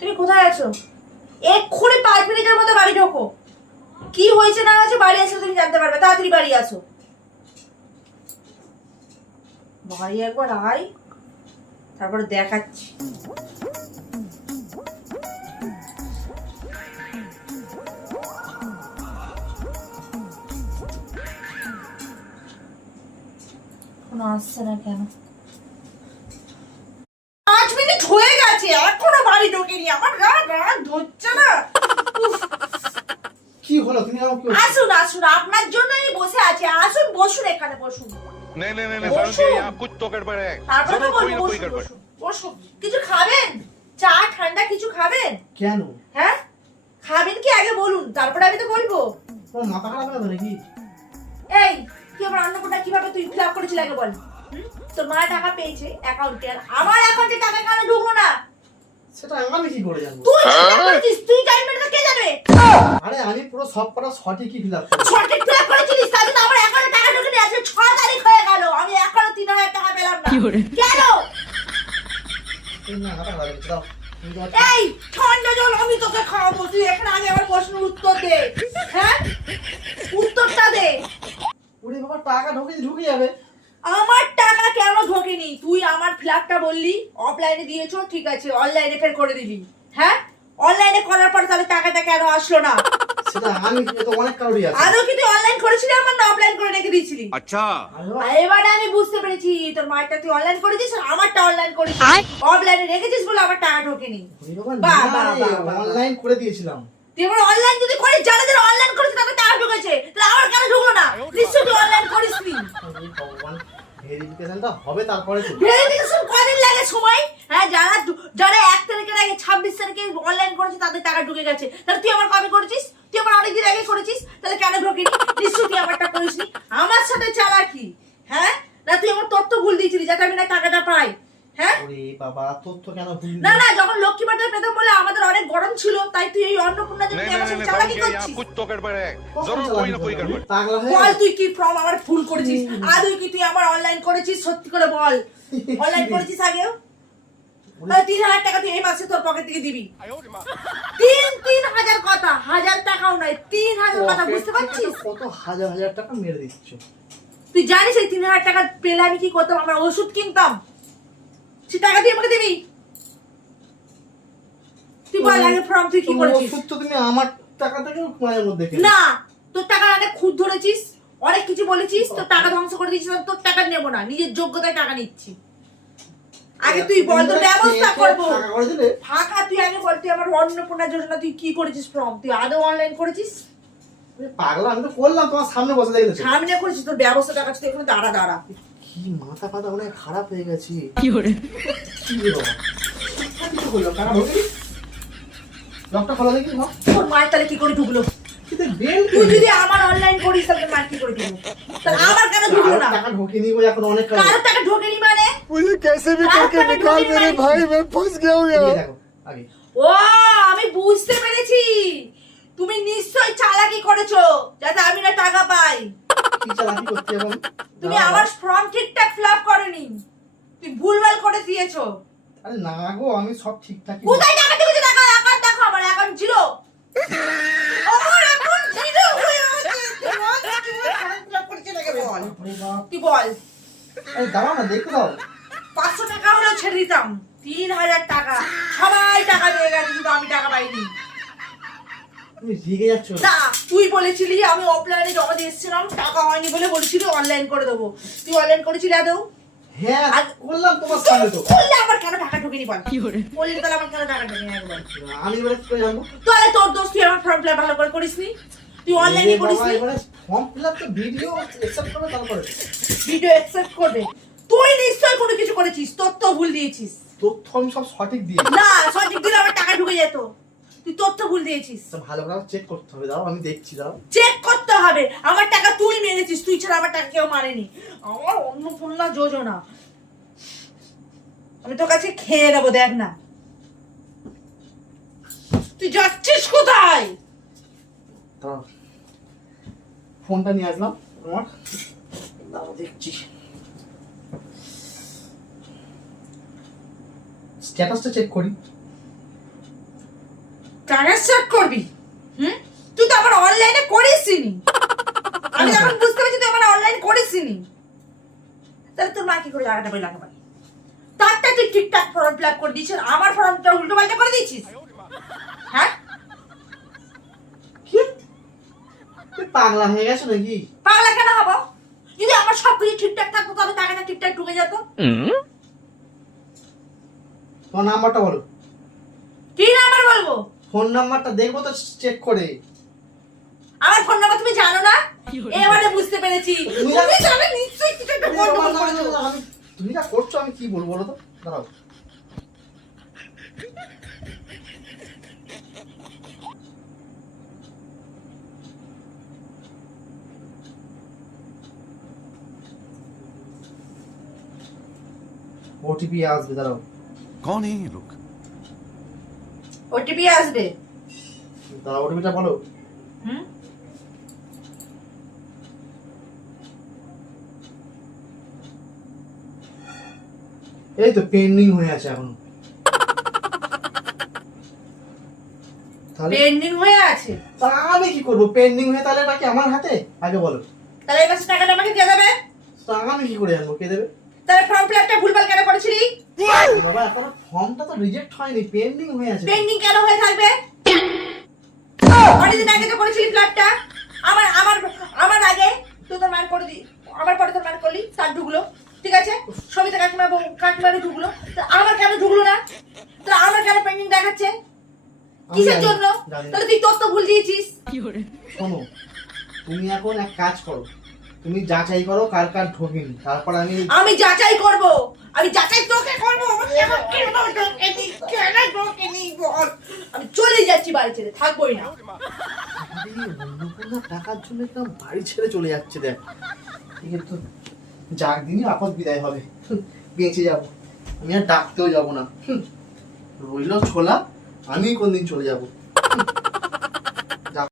তুমি কোথায় আছো? এক্ষুনি 5 মিনিটের মধ্যে বাড়ি ঢোকো। কি হয়েছে না হয়েছে বাড়ি আসলে তুমি জানতে পারবে। তাড়াতাড়ি বাড়ি আসো। বাড়ি একবার আয়, তারপরে দেখাচ্ছি। কোনো আসছে না কেন? 5 মিনিট হয়ে গেছে, এখনো বাড়ি ঢোকেনি। আমার রাগ ধরছে না। কি হলো? তুমি আমাকে আসুন আসুন, আপনার জন্যই বসে আছি। আসুন, বসুন, এখানে বসুন। नहीं नहीं नहीं फारूक जी यहाँ कुछ तो गड़बड़ है তারপরে তো जरूर कोई ना বলবো, कोई বসুন, गड़बड़ বসুন, বসুন। কিছু খাবেন? চা ঠান্ডা কিছু খাবেন? কেন? হ্যাঁ, খাবেন কি আগে বলুন, তারপরে আমি তো বলবো। তোমার মাথা খারাপ হয়ে গেল নাকি? এই, তুই আমার অন্নপূর্ণা কিভাবে তুই ফিল আপ করেছিস আগে বল। তোর মা টাকা পেয়েছে অ্যাকাউন্টে, আর আমার অ্যাকাউন্টে টাকা কেন ঢুকলো না? সেটা আমি কি করে জানবো? তুই ফিল আপ করেছিস, তুই জানবি না, কে জানবে? আরে আমি পুরো সব কটা সঠিকই ফিল আপ করেছি। সঠিক ফিল আপ করেছিস, তাহলে তো আমার অ্যাকাউন্টে টাকা ঢুকেনি। আজকে 6 তারিখ হয়ে গেল, আমি এখনো 3000 টাকা পেলাম না। কেন? এই না, মাথা খারাপ হচ্ছে, দাও। তুমি তোমার এই ঠান্ডা জল আমি তোকে খাওয়াবো, তুই এখানে আগে আমার প্রশ্নের উত্তর দে। হ্যাঁ, উত্তরটা দে। ওরে বাবা, টাকা ঢুকে যাবে। আমার টাকা কেন ঢোকেনি? তুই আমার ফ্ল্যাটটা বললি অফলাইনে দিয়েছো, ঠিক আছে, অনলাইনে ফের করে দিলি। হ্যাঁ, অনলাইনে করার পর তাহলে টাকাটা কেন আসলো না? সেটা আমি তো অনেক কারোরই আছে। আদৌ কি তুই অনলাইন করেছিলি আমার, না অফলাইন করে রেখে দিয়েছিলি? अच्छा এবারে আমি বুঝতে পেরেছি, তোর মায়েরটা তুই অনলাইন করেছিস আর আমারটা অনলাইন করেছিস। অফলাইনে রেখেছিস বলে আমার টাকা ঢোকেনি। ওরে বাবা, বাহ, না বাহ, রে, বাহ, বাহ। অনলাইন করে দিয়েছিলাম। তুই এবার অনলাইন যদি করিস, যারা যারা অনলাইন করেছে তাদের টাকা ঢুকেছে, তাহলে আমার কেন ঢুকলো না? নিশ্চয়ই তুই অনলাইন করিসনি। আরে ভগবান, ভেরিফিকেশনটা হবে তারপরে তো। ভেরিফিকেশন কদিন লাগে সময়? হ্যাঁ, যারা 1 তারিখের আগে 26 তারিখে অনলাইন করেছে তাদের টাকা ঢুকে গেছে। তাহলে তুই আমার কবে করেছিস? তুই আমার অনেকদিন আগে করেছিস, তাহলে কেন ঢোকেনি? নিশ্চয়ই তুই আমারটা করিসনি। আমার সাথে চালাকি, হ্যাঁ? না তুই আমার তথ্য ভুল দিয়েছিলি যাতে আমি না টাকাটা পাই। হ্যাঁ, ওরে বাবা, তথ্য কেন ভুল? না না, যখন লক্ষ্মী ভান্ডার পেতাম বলে আমাদের অনেক গরম ছিল, তাই তুই এই অন্নপূর্ণা नहीं যদি नहीं আমার नहीं সাথে फारूक চালাকি जी यहाँ করছিস। कुछ तो गड़बड़ है কখন जरूर চালাকি कोई ना कोई করবে? गड़बड़ পাগলা হয়ে বল, গেছে? তুই কি ফর্ম আমার ভুল করেছিস? আদৌ কি তুই আমার অনলাইন করেছিস? সত্যি করে বল, অনলাইন করেছিস আগেও? তাহলে 3000 টাকা তুই এই মাসে তোর পকেট থেকে দিবি। 3,000 কথা, 1000 টাকাও নয়, 3000 কথা, বুঝতে পারছিস? কত হাজার হাজার টাকা মেরে দিচ্ছ। তুই জানিস এই 3000 টাকা পেলে আমি কি করতাম? আমার ওষুধ কিনতাম। সে টাকা তুই আমাকে দিবি? তুই বল আগে ফর্ম তুই কি করেছিস? ওষুধ তো তুমি আমার টাকা থেকে মায়ের মধ্যে খেলে। না, তোর টাকা অনেক খুদ ধরেছিস, অনেক কিছু বলেছিস, তোর টাকা ধ্বংস করে দিয়েছিস। তোর টাকা নেবো না, নিজের যোগ্যতায় টাকা নিচ্ছি। আগে তুই বল, তোর ব্যবস্থা করবো। টাকা করে দিলে? ফাঁকা, তুই আগে বল, তুই আমার অন্নপূর্ণা যোজনা তুই কি করেছিস ফর্ম? তুই আদৌ অনলাইন করেছিস? আরে পাগলা, আমি তো করলাম, তোমার সামনে বসে দেখেছো। সামনে করেছিস, তোর ব্যবস্থা টাকা তুই এখন দাঁড়া দাঁড়া। কি মাথা পাতা অনেক খারাপ হয়ে গেছে। কি রে বাবা, কি করলাম? টাকা ঢোকে নি? লকটা খোলা দেখি মা। তোর মায়ের তাহলে কি করে ঢুকলো? কিন্তু বেল তুই যদি আমার অনলাইন করিস তাহলে মায়ের কি করে ঢুকলো? তাহলে আমার কেন ঢুকলো না? টাকা ঢোকেনি বলে এখন অনেক কাজ। কারোর টাকা ঢোকেনি মানে? मुझे कैसे भी काहे करके पे निकाल ढूंढी मेरे भाई? भाई मैं फंस गया हूँ এই यार দেখো আগে। ও, আমি বুঝতে পেরেছি, তুমি নিশ্চয়ই চালাকি করেছো যাতে আমি না টাকা পাই। কি চালাকি করতে হবে? তুমি আমার ফর্ম ঠিকঠাক ফিল আপ করোনি, তুই ভুলভাল করে দিয়েছো। আরে না গো, আমি সব ঠিকঠাক। কোথায় টাকা ঢুকেছে? টাকা অ্যাকাউন্ট দেখো, আমার অ্যাকাউন্ট জিরো। আমার অ্যাকাউন্ট জিরো হয়ে আছে। বল, তুই বল। আরে দাঁড়াও না, দেখো দাও। 500 টাকা হলেও ছেড়ে দিতাম। 3000 টাকা, সবাই টাকা পেয়ে গেছে, শুধু আমি টাকা পাইনি। তুমি রেগে যাচ্ছ। না, তুই বলেছিলি আমি অফলাইনে জমা দিয়ে এসেছিলাম, টাকা হয়নি বলে বলেছিলি অনলাইন করে দেবো। তুই অনলাইন করেছিলি আদৌ? হ্যাঁ, আর- বললাম তোমার সামনে তো। বললে আমার কেন টাকা ঢুকেনি বল? বললি তাহলে আমার কেন টাকা ঢুকেনি একবার? আমি এবারে কি করে জানবো? তাহলে তোর দোষ, তুই আমার ফর্ম ফিল আপ ভালো করে করিসনি, তুই অনলাইনে এ বাবা, করিসনি। এবারে ফর্ম ফিল আপ তো ভিডিও অ্যাকসেপ্ট করবে তারপরে। ভিডিও অ্যাকসেপ্ট করবে। তুই নিশ্চয়ই কোনো কিছু করেছিস, তথ্য ভুল দিয়েছিস। তথ্য আমি সব সঠিক দিয়ে। না, সঠিক দিলে আমার টাকা ঢুকে যেত। তুই তথ্য ভুল দিয়েছিস। ভালো করে চেক করতে হবে, দাও আমি দেখছি, দাও। চেক করতে হবে। আমার টাকা তুই মেরেছিস, তুই ছাড়া আমার টাকা কেউ মারেনি। আমার অন্নপূর্ণা যোজনা আমি তোর কাছে খেয়ে নেবো, দেখ না। তুই যাচ্ছিস কোথায়? দাও, ফোনটা নিয়ে আসলাম আমার, দাও দেখছি। স্ট্যাটাসটা চেক করি। ট্রান্সফার করবি? তুই তো আমার অনলাইনে করিসনি। আমি যখন বুঝতে পারছি তুই আমার অনলাইন করিসনি, তাহলে তোর মা কি করে টাকাটা পেয়ে লাগাবে? তারটা তুই ঠিকঠাক ফর্ম ফিল আপ করে দিয়েছিস, আমার ফর্মটা উল্টো পাল্টা করে দিয়েছিস। হ্যাঁ, কি তুই পাগলা হয়ে গেছো নাকি? পাগলা কেন হবো? যদি আমার সবকিছু ঠিকঠাক থাকতো তাহলে টাকাটা ঠিকঠাক ঢুকে যেত। তোমার নাম্বারটা বলো। কি নাম্বার বলবো? ফোন নাম্বারটা দেখবো তো চেক করে। আমার ফোন নাম্বার তুমি জানো না? এবারে বুঝতে পেরেছি। তুমি তুমি জানো নিশ্চয়ই কিছু একটা গন্ডগোল করেছো। তুমি যা করছো আমি কি বলবো বলো তো? দাঁড়াও। ওটিপি আসবে, দাঁড়াও। कौन है ये लोग? ওটিপি আসবে। দাঁড়াও, ওটিপিটা বলো। হুম, এই তো পেন্ডিং হয়ে আছে এখন। তাহলে পেন্ডিং হয়ে আছে। তা আমি কি করবো? পেন্ডিং হয়ে তাহলে এটা কি আমার হাতে? আগে বলো। তাহলে এই মাসে টাকাটা আমাকে দিয়ে দেবে। তা আমি কি করে জানবো কে দেবে? তাহলে ফর্ম ফিল আপটা ভুলভাল কেন করেছিলি? বাবা এখন ফর্মটা তো রিজেক্ট হয়নি, পেন্ডিং হয়ে আছে। পেন্ডিং কেন হয়ে থাকবে? অনেকদিন আগে তো করেছিলি ফ্ল্যাটটা। আমার আমার আমার আগে তুই তোর মান করে দি, আমার পরে তোর মান করলি, তার ঢুকলো, ঠিক আছে? সবিতা কাকিমারে ঢুকলো, তা আমার কেন ঢুকলো না? তা আমার কেন পেন্ডিং দেখাচ্ছে? কিসের জানি, জন্য? জানি। তাহলে তুই তোর তো ভুল দিয়েছিস। শোনো, তুমি এখন এক কাজ করো, তুমি যাচাই করো কার কার ঢোকেনি, তারপর আমি যাচাই করব। আমি যাচাই তোকে করব। কেন ঢোকেনি? কেন ঢোকেনি বল। আমি চলে যাচ্ছি, বাড়ি ছেড়ে থাকবোই না। অন্নপূর্ণা টাকার জন্য একদম বাড়ি ছেড়ে চলে যাচ্ছে। দেখ এর তো যাক দিনই আপদ বিদায় হবে, বেঁচে যাবো। আমি আর ডাকতেও যাবো না, রইল ছোলা, আমি কোনদিন চলে যাবো।